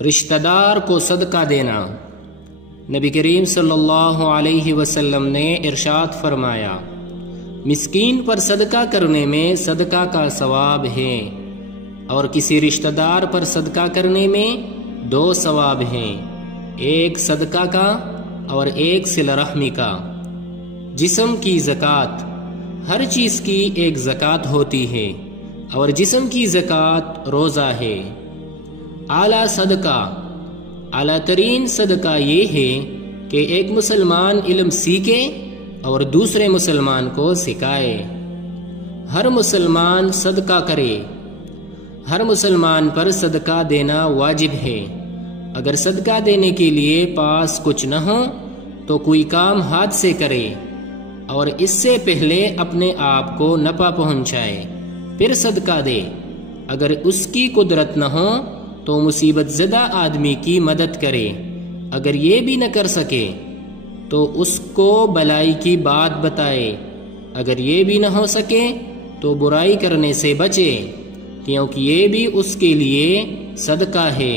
رشتہ دار کو صدقہ دینا۔ نبی کریم صلی اللہ علیہ وسلم نے ارشاد فرمایا، مسکین پر صدقہ کرنے میں صدقہ کا ثواب ہے، اور کسی رشتہ دار پر صدقہ کرنے میں 2 ثواب ہیں، ایک صدقہ کا اور ایک صلہ رحمی کا۔ جسم کی زکوٰۃ، ہر چیز کی ایک زکوٰۃ ہوتی ہے، اور جسم کی زکوٰۃ روزہ ہے۔ اعلیٰ صدقہ، اعلیٰ ترین صدقہ یہ ہے کہ ایک مسلمان علم سیکھے اور دوسرے مسلمان کو سکھائے۔ ہر مسلمان صدقہ کرے، ہر مسلمان پر صدقہ دینا واجب ہے۔ اگر صدقہ دینے کے لیے پاس کچھ نہ ہو تو کوئی کام ہاتھ سے کرے اور اس سے پہلے اپنے آپ کو نفع پہنچائے، پھر صدقہ دے۔ اگر اس کی قدرت نہ ہو تو مصیبت زدہ آدمی کی مدد کرے۔ اگر یہ بھی نہ کر سکے تو اس کو بلائی کی بات بتائے۔ اگر یہ بھی نہ ہو سکے تو برائی کرنے سے بچے، کیونکہ یہ بھی اس کے لیے صدقہ ہے۔